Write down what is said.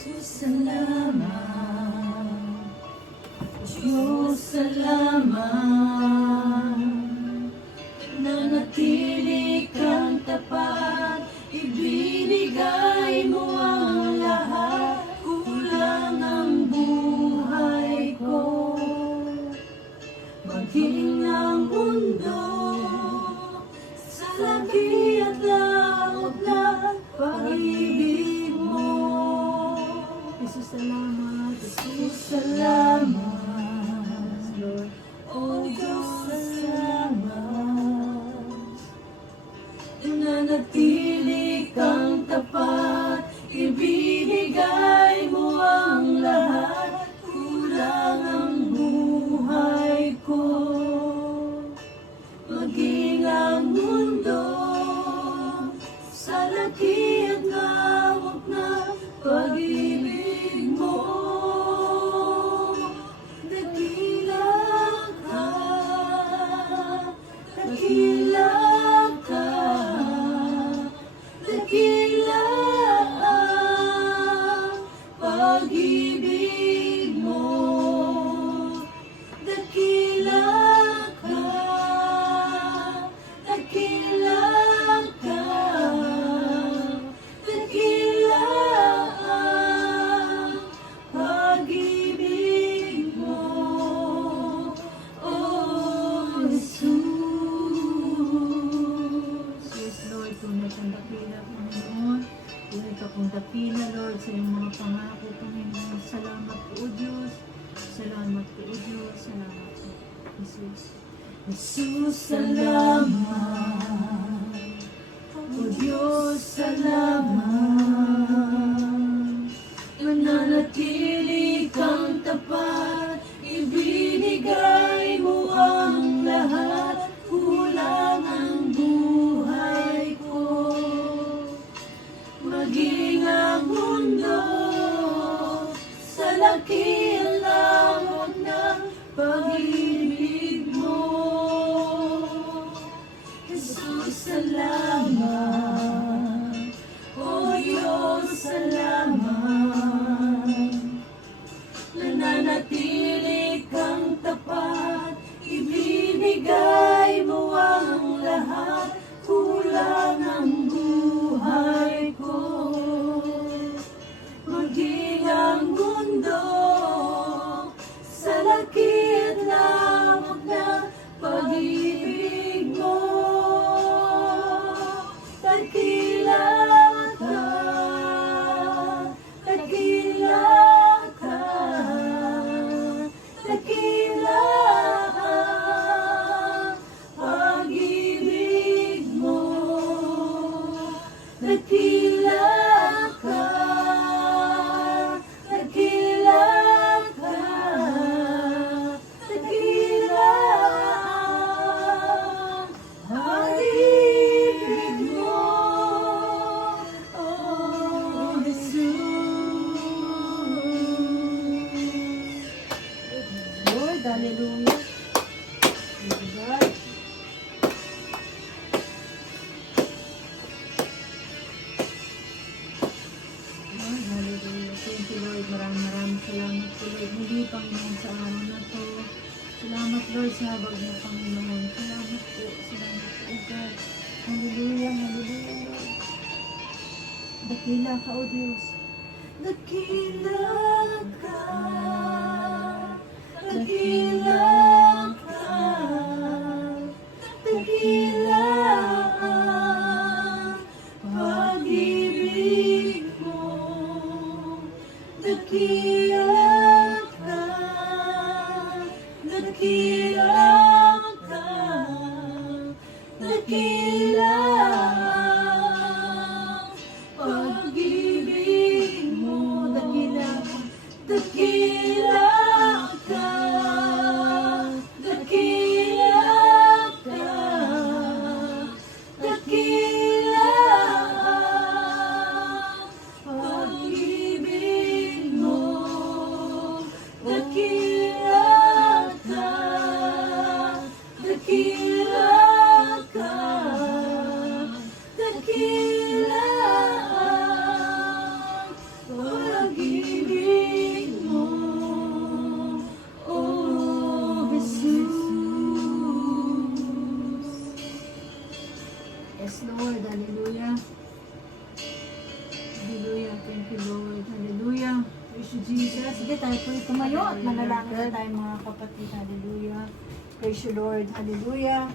Salamat, Diyos, salamat. Nanatili kang tapat, ibinigay mo ang lahat. Kulang ang buhay ko, maging ang mundo sa laki at laot na pag-ibig mo. Jesus, salamat. Jesus, salamat. Lord. Oh Diyos, salamat. Nanatili kang tapat, ibinigay mo ang lahat. Kulang ang buhay ko, maging ang mundo sa laki at lawak na pag-ibig mo. Dakila ka, dakila ka, dakila ang pag-ibig mo. Dakila ka, dakila ka, dakila ang pag-ibig mo. Oh, Jesus. Yes, Lord, tunay kang dakila, Panginoon. Tunay ka kong dakila, Lord, sa iyong mga pangako, Panginoon. Salamat po, O Diyos. Salamat po, O Diyos. Salamat po, Jesus. Jesus, salamat. O Diyos, salamat. Mananatili kang tapat, ibinigay mo ang lahat. Kulang ang buhay ko, maging ang mundo sa laki at lawak ng pag-ibig mo. Jesus, salamat. O Diyos, salamat. Nananatili kang tapat, ibinigay mo ang lahat. Kulang ang buhay ko, maging ang mundo sa laki at lawak ng pag-ibig mo. Dakila ka, dakila ka, dakila ang pag-ibig mo. Dakila ka, dakila ka, dakila ang pag-ibig mo. Oh, Jesus. Lord, hallelujah. Thank you, God. Lord, hallelujah. Thank you, Lord. Maraming salamat po, Lord. Muli, Panginoon, sa araw na to. Salamat, Lord, sa habag mo, Panginoon. Salamat po. Salamat po, God. Hallelujah, hallelujah, Lord. Dakila ka, O Diyos. Dakila ka, dakila ka, dakila ang pag-ibig mo. Dakila ka, dakila ka, dakila ang pag-ibig mo. Dakila ka, dakila ka, dakila ka, dakila ang pag-ibig mo. Dakila ka, dakila ka, dakila ang pag-ibig Sige, tayo po tumayo at manalangin na tayo mga kapatid. Hallelujah. Praise you, Lord. Hallelujah.